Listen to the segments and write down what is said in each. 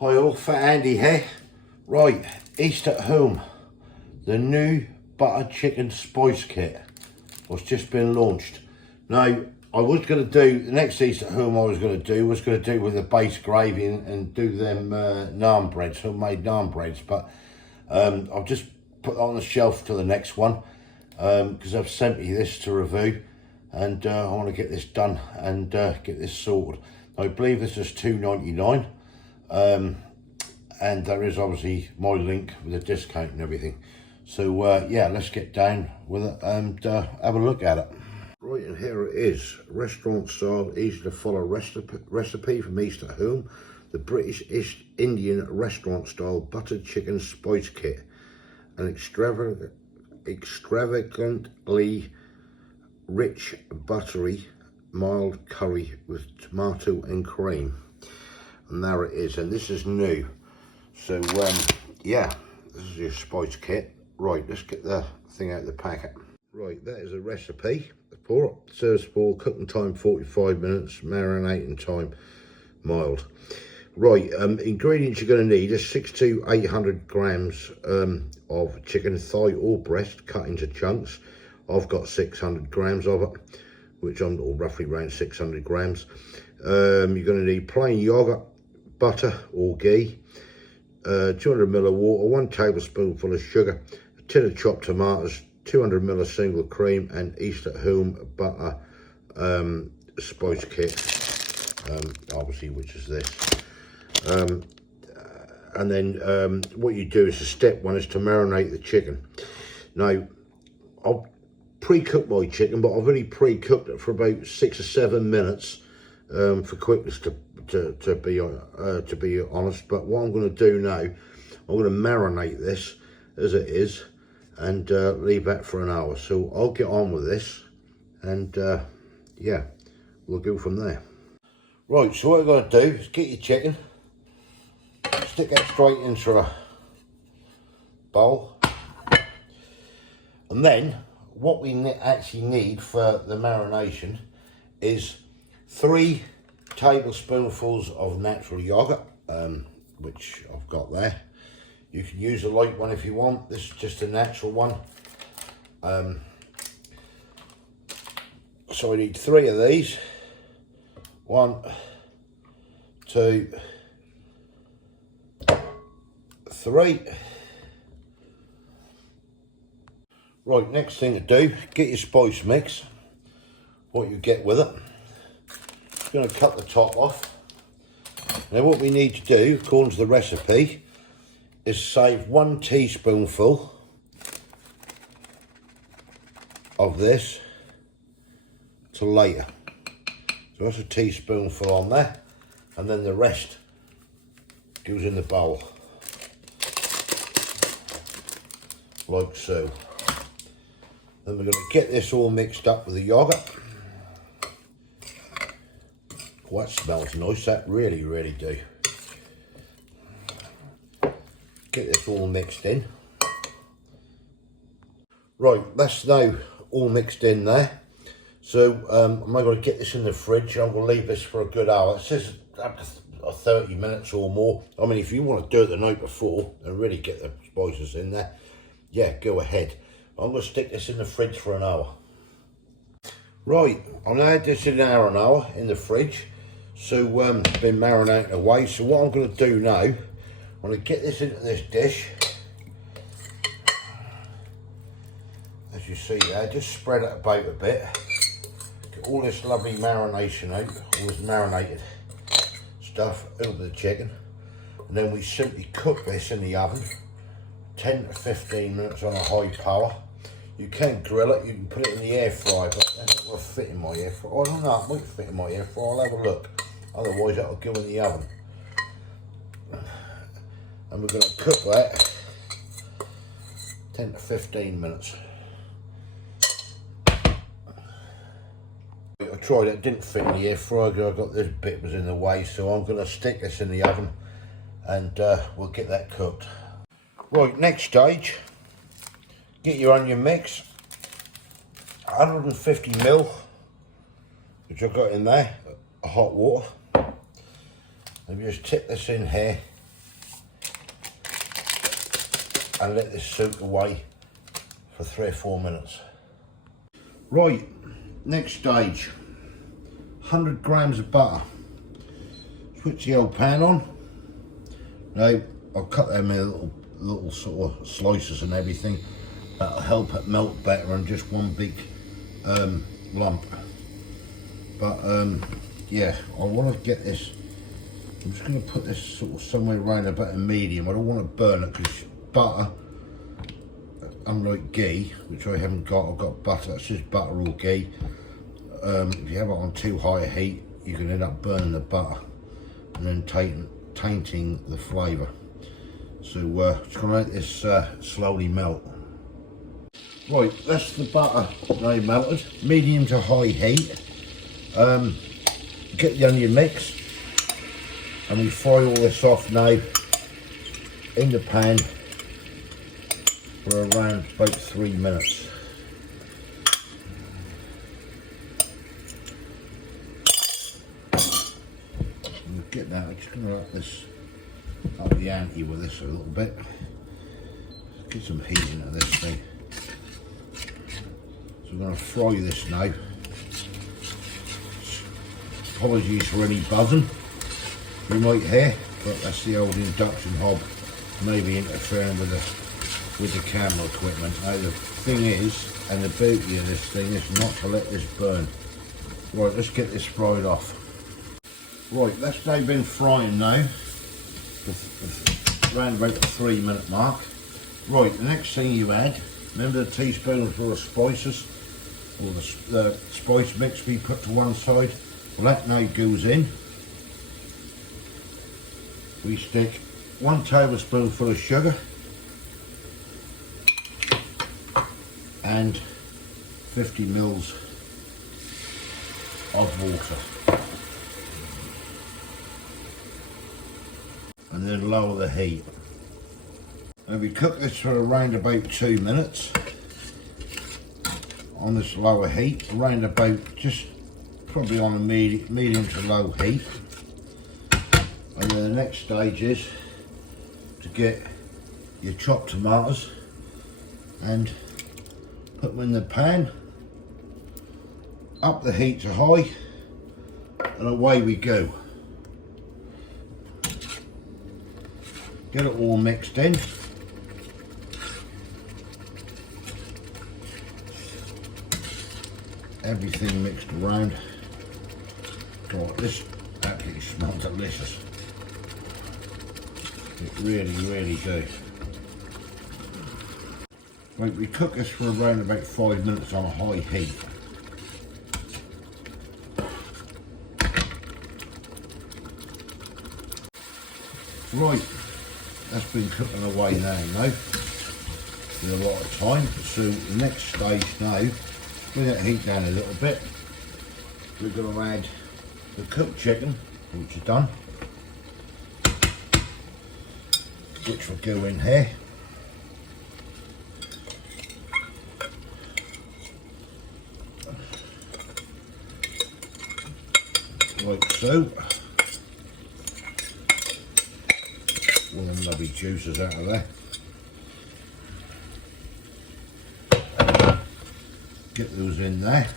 Hi all, Fat Andy here. Right, East at Home. The new butter chicken spice kit was just been launched. Now, I was going to do, the next East at Home I was going to do with the base gravy and do them naan breads, homemade naan breads. But I've just put that on the shelf to the next one because I've sent me this to review and I want to get this done and get this sorted. I believe this is $2.99. And there is obviously my link with a discount and everything. So yeah, let's get down with it and have a look at it. Right, and here it is, restaurant style, easy to follow recipe from East at Home. The British East Indian restaurant style buttered chicken spice kit. An extravagantly rich, buttery, mild curry with tomato and cream. And there it is, and this is new. So yeah, this is your spice kit. Right, let's get the thing out of the packet. Right, that is a recipe for it. Serves for cooking time 45 minutes, marinating time mild. Right, ingredients you're going to need is 600 to 800 grams of chicken thigh or breast cut into chunks. I've got 600 grams of it, which I'm roughly around 600 grams. You're going to need plain yogurt, butter or ghee, 200 ml of water, 1 tablespoonful of sugar, a tin of chopped tomatoes, 200 ml of single cream, and East at Home butter spice kit, obviously, which is this. And then what you do is step one is to marinate the chicken. Now, I'll pre-cook my chicken, but I've only pre-cooked it for about 6 or 7 minutes for quickness to be honest. But what I'm going to do now, I'm going to marinate this as it is and leave that for an hour. So I'll get on with this and yeah, we'll go from there. Right, so what you're going to do is get your chicken, stick that straight into a bowl, and then what we actually need for the marination is 3 tablespoonfuls of natural yogurt, which I've got there. You can use a light one if you want. This is just a natural one. So I need 3 of these. 1, 2, 3. Right, next thing to do, get your spice mix. What you get with it. Going to cut the top off. Now what we need to do, according to the recipe, is save 1 teaspoonful of this to later. So that's a teaspoonful on there, and then the rest goes in the bowl, like so. Then we're going to get this all mixed up with the yogurt. Oh, that smells nice, that really do. Get this all mixed in. Right, that's now all mixed in there. So I'm going to get this in the fridge. I'm going to leave this for a good hour. It says up to 30 minutes or more. I mean, if you want to do it the night before and really get the spices in there, yeah, go ahead. I'm going to stick this in the fridge for an hour. Right, I've now had this in an hour in the fridge. So it's been marinating away. So what I'm going to do now, I'm going to get this into this dish. As you see there, just spread it about a bit. Get all this lovely marination out, all this marinated stuff over the chicken. And then we simply cook this in the oven, 10 to 15 minutes on a high power. You can grill it, you can put it in the air fryer, but that's not going to fit in my air fryer. I don't know, it might fit in my air fryer, I'll have a look. Otherwise that'll go in the oven. And we're going to cook that 10 to 15 minutes. I tried it, didn't fit in the air fryer, I got this bit was in the way, so I'm going to stick this in the oven and we'll get that cooked. Right, next stage, get your onion mix, 150 ml, which I've got in there, hot water. And you just tip this in here and let this soak away for 3 or 4 minutes. Right, next stage, 100 grams of butter. Switch the old pan on. Now, I'll cut them in little sort of slices and everything. That'll help it melt better than just one big lump. But yeah, I want to get this. I'm just going to put this sort of somewhere around about a medium. I don't want to burn it because butter, unlike ghee, which I haven't got, I've got butter, it's just butter or ghee. If you have it on too high a heat, you can end up burning the butter and then tainting the flavour. So just going to let this slowly melt. Right, that's the butter now melted, medium to high heat. Get the onion mixed, and we fry all this off now in the pan for around about 3 minutes. We'll get that. I'm just going to let this up the ante with this a little bit. Get some heat into this thing. So we're going to fry this now. Apologies for any buzzing you might hear, but that's the old induction hob maybe interfering with the camera equipment. Now the thing is, and the beauty of this thing is not to let this burn. Right, let's get this fried off. Right, that's now been frying now, around about the 3 minute mark. Right, the next thing you add, remember the teaspoonful of spices, or the spice mix we put to one side? Well, that now goes in. We stick 1 tablespoonful of sugar and 50 mils of water. And then lower the heat. And we cook this for around about 2 minutes on this lower heat, around about just probably on a medium to low heat. And then the next stage is to get your chopped tomatoes and put them in the pan, up the heat to high, and away we go. Get it all mixed in. Everything mixed around. God, this absolutely smells delicious. It really, really do. Right, we cook this for around about 5 minutes on a high heat. Right, that's been cooking away now with a lot of time. So the next stage now, bring that heat down a little bit. We're going to add the cooked chicken, which is done, which will go in here. Like so. All them lovely juices out of there. Get those in there.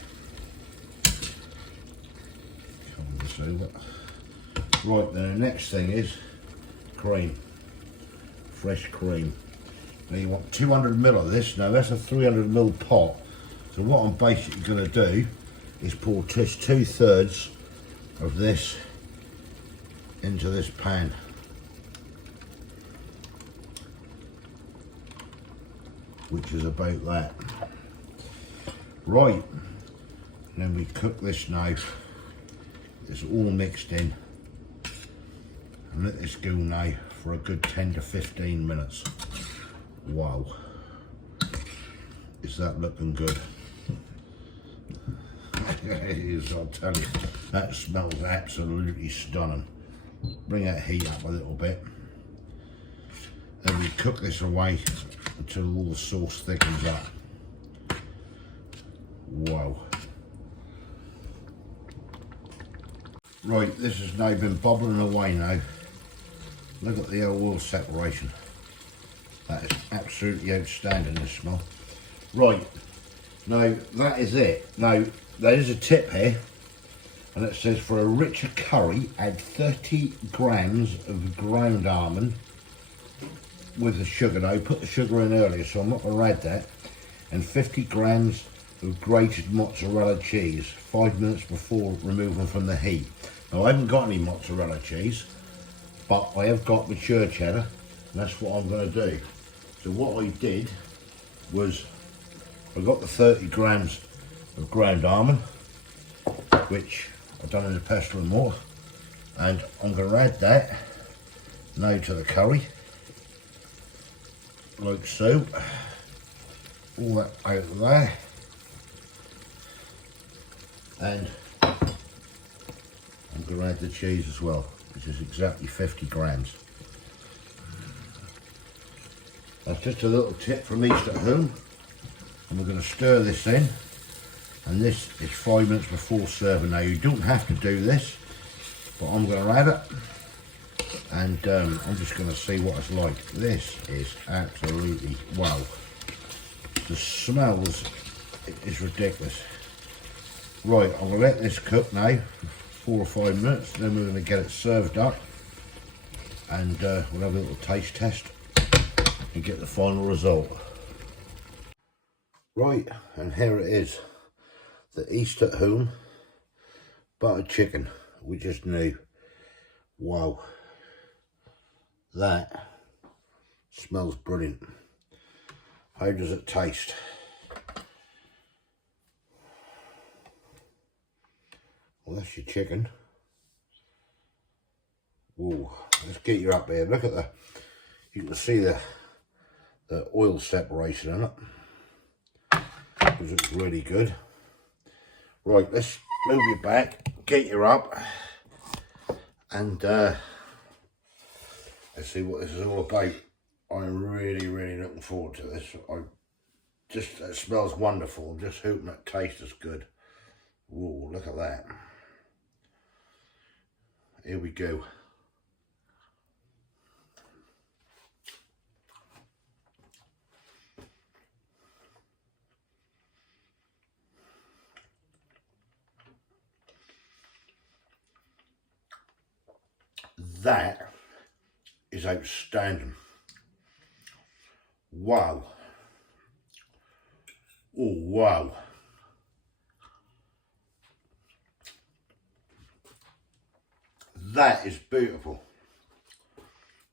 Cover this over. Right, then the next thing is cream. Fresh cream. Now you want 200 ml of this. Now that's a 300 ml pot. So what I'm basically going to do is pour just 2/3 of this into this pan. Which is about that. Right, and then we cook this now. It's all mixed in. And let this go now for a good 10 to 15 minutes. Wow. Is that looking good? It is, I'll tell you. That smells absolutely stunning. Bring that heat up a little bit. Then we cook this away until all the sauce thickens up. Wow. Right, this has now been bubbling away now. Look at the oil separation. That is absolutely outstanding, this smell. Right, now that is it. Now, there is a tip here, and it says for a richer curry, add 30 grams of ground almond with the sugar. Now, I put the sugar in earlier, so I'm not going to add that. And 50 grams of grated mozzarella cheese, 5 minutes before removing from the heat. Now, I haven't got any mozzarella cheese, but I have got mature cheddar, and that's what I'm going to do. So what I did was, I got the 30 grams of ground almond, which I've done in the pestle and mortar, and I'm going to add that now to the curry, like so. All that out of there, and I'm going to add the cheese as well, which is exactly 50 grams. That's just a little tip from East at Home, and we're going to stir this in, and this is 5 minutes before serving. Now, you don't have to do this, but I'm going to add it, and I'm just going to see what it's like. This is absolutely wow. The smell is ridiculous. Right, I'm going to let this cook now for 4 or 5 minutes, then we're going to get it served up, and we'll have a little taste test and get the final result. Right, and here it is, the East at Home buttered chicken, which is new. Wow, that smells brilliant. How does it taste? Well, that's your chicken. Whoa, let's get you up here. Look at the, you can see the oil separation in it. It looks really good. Right, let's move you back, get you up, and let's see what this is all about. I'm really looking forward to this. It smells wonderful. I'm just hoping it tastes as good. Whoa, look at that. Here we go. That is outstanding. Wow. Oh, wow. That is beautiful.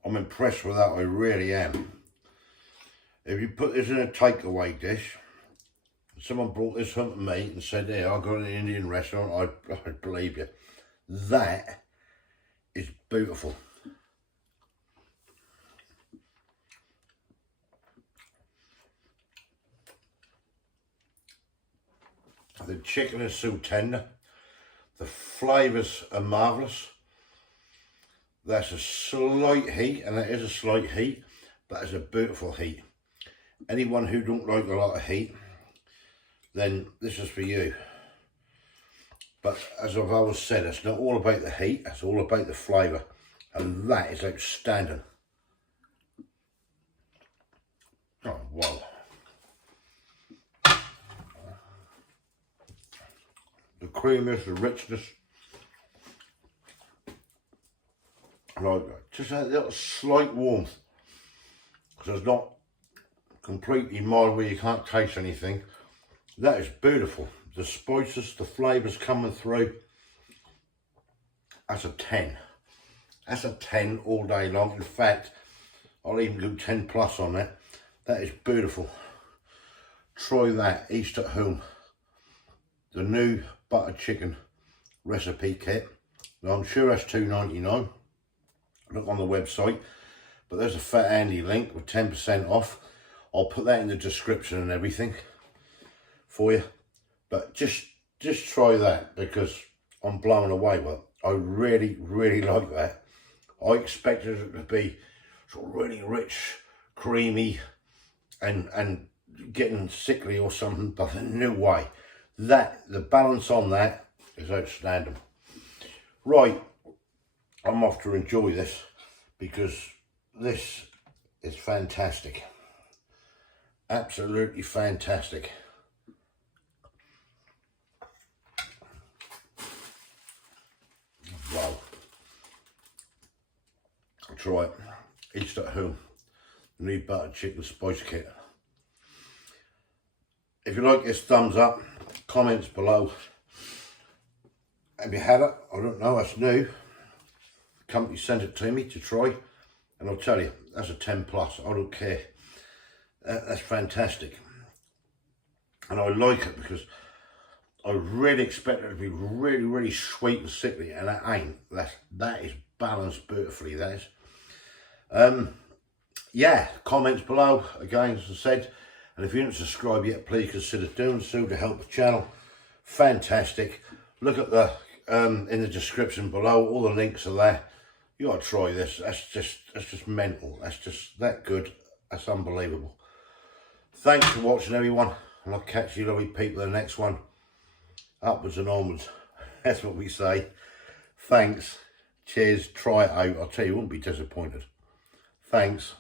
I'm impressed with that, I really am. If you put this in a takeaway dish, someone brought this home to me and said, "Hey, I'll go to an Indian restaurant," I'd believe you. That is beautiful. The chicken is so tender. The flavours are marvellous. That's a slight heat, and it is a slight heat, but it's a beautiful heat. Anyone who don't like a lot of heat, then this is for you. But as I've always said, it's not all about the heat, it's all about the flavour. And that is outstanding. Oh, wow. The creaminess, the richness. Like just a little slight warmth. Because it's not completely mild where you can't taste anything. That is beautiful. The spices, the flavours coming through. That's a 10. That's a 10 all day long. In fact, I'll even do 10 plus on that. That is beautiful. Try that, East at Home. The new buttered chicken recipe kit. Now, I'm sure that's $2.99. Look on the website. But there's a Fat Andy link with 10% off. I'll put that in the description and everything for you. But just try that, because I'm blown away with it. I really like that. I expected it to be sort of really rich, creamy, and getting sickly or something, but in no way. The balance on that is outstanding. Right, I'm off to enjoy this, because this is fantastic. Absolutely fantastic. Wow. Try it. East at home. New butter chicken spice kit. If you like this, thumbs up, comments below. Have you had it? I don't know, it's new. The company sent it to me to try, and I'll tell you, that's a 10 plus, I don't care. That's fantastic. And I like it because I really expect it to be really, really sweet and sickly, and that ain't. That is balanced beautifully, that is. Yeah, comments below, again, as I said. And if you haven't subscribed yet, please consider doing so to help the channel. Fantastic. Look at the in the description below, all the links are there. You gotta try this. That's just mental. That's just that good. That's unbelievable. Thanks for watching, everyone, and I'll catch you lovely people in the next one. Upwards and onwards. That's what we say. Thanks. Cheers. Try it out. I'll tell you, you won't be disappointed. Thanks.